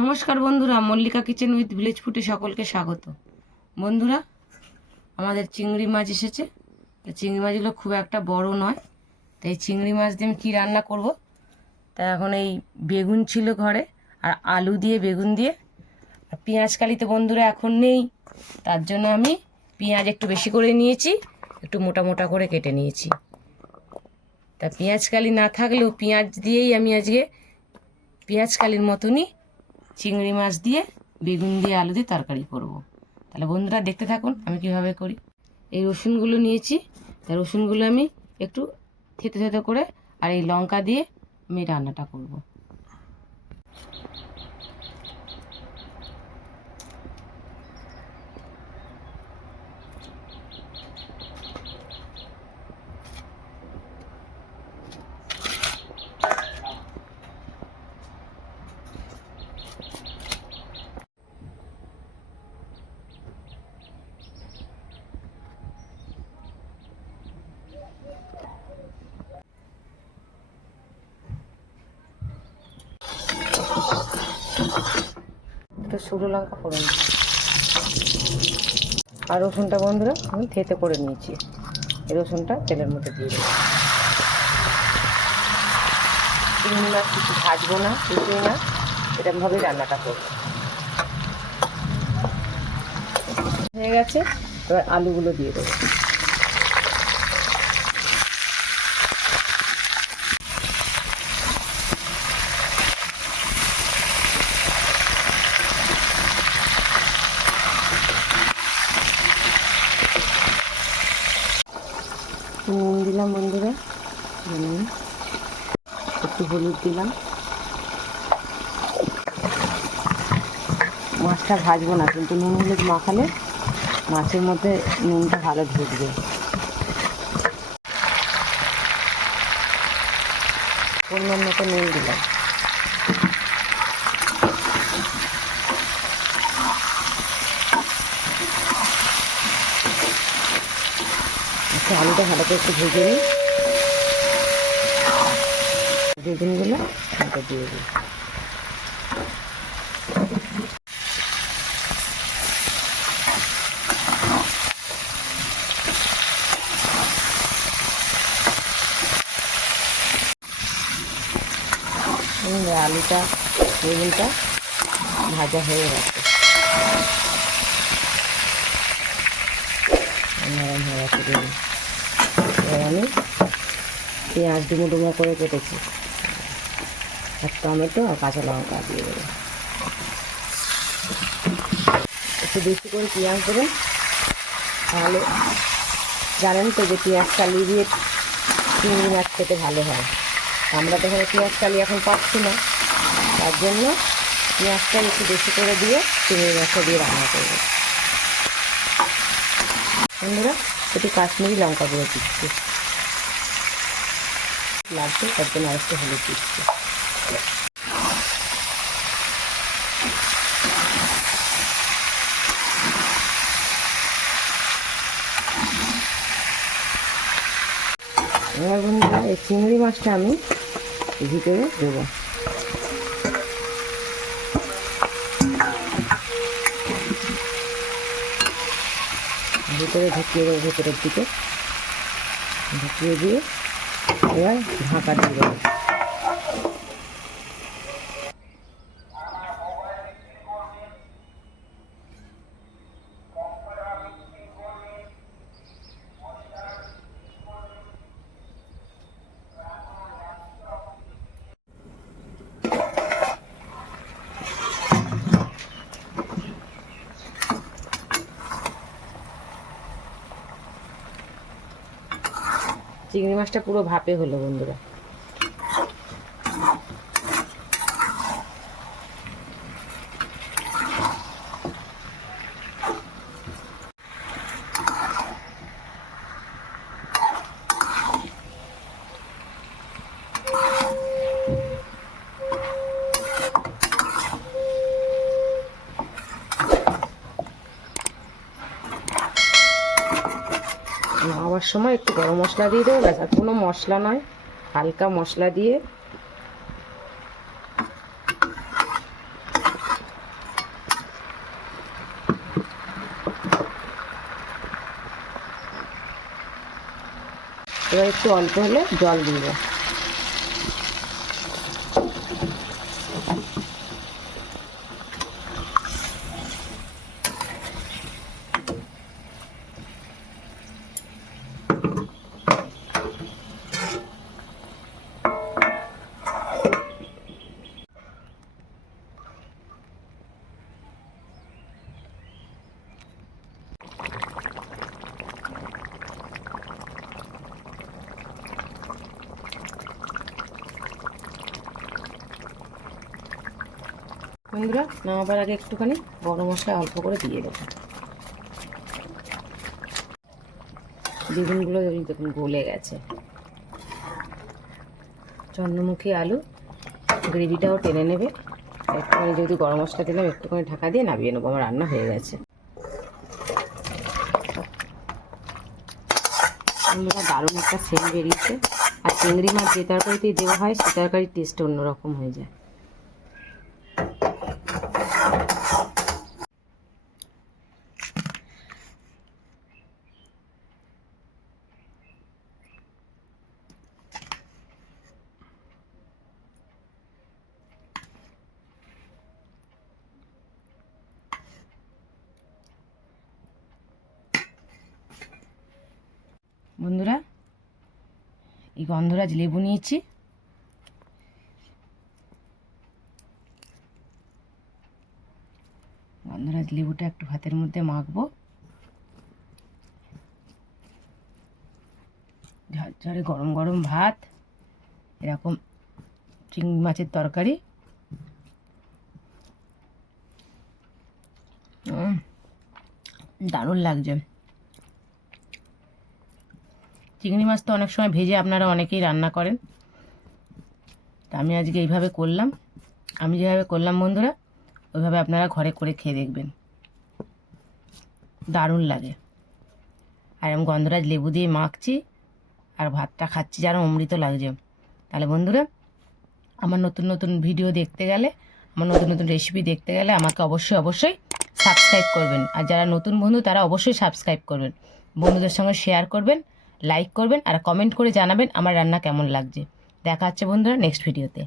নমস্কার বন্ধুরা, Mallika kitchen with village ফুটে সকলকে স্বাগত। বন্ধুরা, আমাদের চিংড়ি মাছ এসেছে। চিংড়ি মাছগুলো খুব একটা বড় নয় তো এই চিংড়ি মাছ দিয়ে আমি কী রান্না করব? তা এখন এই বেগুন ছিল ঘরে, আর আলু দিয়ে বেগুন দিয়ে। আর পেঁয়াজ কালিতে বন্ধুরা এখন নেই, তার জন্য আমি পেঁয়াজ একটু বেশি করে নিয়েছি, একটু মোটা মোটা করে কেটে নিয়েছি। তা পেঁয়াজ কালি না থাকলেও পেঁয়াজ দিয়েই আমি আজকে পেঁয়াজ কালির মতনই চিংড়ি মাছ দিয়ে, বেগুন দিয়ে আলু দিয়ে তরকারি করব। তাহলে বন্ধুরা দেখতে থাকুন আমি কীভাবে করি এই রসুনগুলো নিয়েছি, তা রসুনগুলো আমি একটু থেতে থেতে করে আর এই লঙ্কা দিয়ে আমি রান্নাটা করব। শুকনো লঙ্কা ফোড়ন দিলাম। আর রসুনটা বন্ধুরা আমি থেতে করে নিয়েছি। এই রসুনটা তেলের মধ্যে দিয়ে দেবো চিংড়ি কিছু ভাজবো না কিছুই না এরকমভাবেই রান্নাটা করব। হয়ে গেছে, এবার আলুগুলো দিয়ে দেবো নুন দিলাম বন্ধুরা? একটু হলুদ দিলাম। মাছটা ভাজবো না, কিন্তু নুন হলুদ মাখালে মাছের মধ্যে নুনটা ভালো ঢুকবে। পরিমাণ মতো নুন দিলাম। একটু আলুটা ভালো করে একটু ভেজে নিই। বেগুনগুলো এটা দিয়ে দিই। আলুটা, বেগুনটা ভাজা হয়ে গেছে নরম হয়ে গেছে বেগুন এবার আমি পেঁয়াজ ডুমো ডুমো করে কেটেছি। আর টমেটো আর কাঁচা লঙ্কা দিয়ে দেবো। একটু বেশি করে পেঁয়াজ দেবেন তাহলে জানেন তো যে পেঁয়াজ কালিয়ে দিয়ে চিংড়ি মাছ খেতে ভালো হয়। আমরা তো এখানে পেঁয়াজ কালি এখন পাচ্ছি না। তার জন্য পেঁয়াজটা একটু বেশি করে দিয়ে চিংড়ি মাছটা দিয়ে রান্না করব। বন্ধুরা, একটু কাশ্মীরি লঙ্কা গুঁড়ো দিচ্ছি। লাগছে তার জন্য আরেকটু হলুদ দিচ্ছি। এবার বন্ধুরা, এই চিংড়ি মাছটা আমি ভিতরে দেবো। ভিতরে ঢুকিয়ে দেবো, ভেতরের দিকে। ঢুকিয়ে দিয়ে এবার ঢাকা দিয়ে দেবো চিংড়ি মাছটা পুরো ভাপে হলো বন্ধুরা। নামাবার সময় একটু গরম মশলা দিয়ে দেবো, ব্যাস, আর কোনো মশলা নয়। হালকা মশলা দিয়ে। এবার একটু অল্প হলে জল দিয়ে দেবো। বন্ধুরা, নামাবার আগে একটুখানি গরম মশলা অল্প করে দিয়ে দেবো। বেগুনগুলো দেখুন গলে গেছে। চন্দ্রমুখী আলু, গ্রেভিটাও টেনে নেবে। একটুখানি যদি গরম মশলা দিলাম একটুখানি ঢাকা দিয়ে নামিয়ে নেব, আমার রান্না হয়ে গেছে। দারুণ একটা সেন্ট বেরিয়েছে। আর চিংড়ি মাছ যে তরকারিতেই দেওয়া হয়, সে তরকারির টেস্ট অন্যরকম হয়ে যায়। বন্ধুরা, এই গন্ধরাজ লেবু নিয়েছি। গন্ধরাজ লেবুটা একটু ভাতের মধ্যে মাখবো। ঝরঝরে গরম গরম ভাত, এরকম চিংড়ি মাছের তরকারি। দারুণ লাগছে। চিংড়ি মাছ তো অনেক সময় ভেজে আপনারা অনেকেই রান্না করেন। তা আমি আজকে এইভাবে করলাম। আমি যেভাবে করলাম বন্ধুরা, ওইভাবে আপনারা ঘরে করে খেয়ে দেখবেন। দারুণ লাগে। আর আমি গন্ধরাজ লেবু দিয়ে মাখছি আর ভাতটা খাচ্ছি, যেন অমৃত লাগছে। তাহলে বন্ধুরা, আমার নতুন নতুন ভিডিও দেখতে গেলে, আমার নতুন নতুন রেসিপি দেখতে গেলে আমাকে অবশ্যই অবশ্যই সাবস্ক্রাইব করবেন। আর যারা নতুন বন্ধু, তারা অবশ্যই সাবস্ক্রাইব করবেন। বন্ধুদের সঙ্গে শেয়ার করবেন। লাইক করবেন আর কমেন্ট করে জানাবেন আমার রান্না কেমন লাগছে। দেখা হচ্ছে বন্ধুরা নেক্সট ভিডিওতে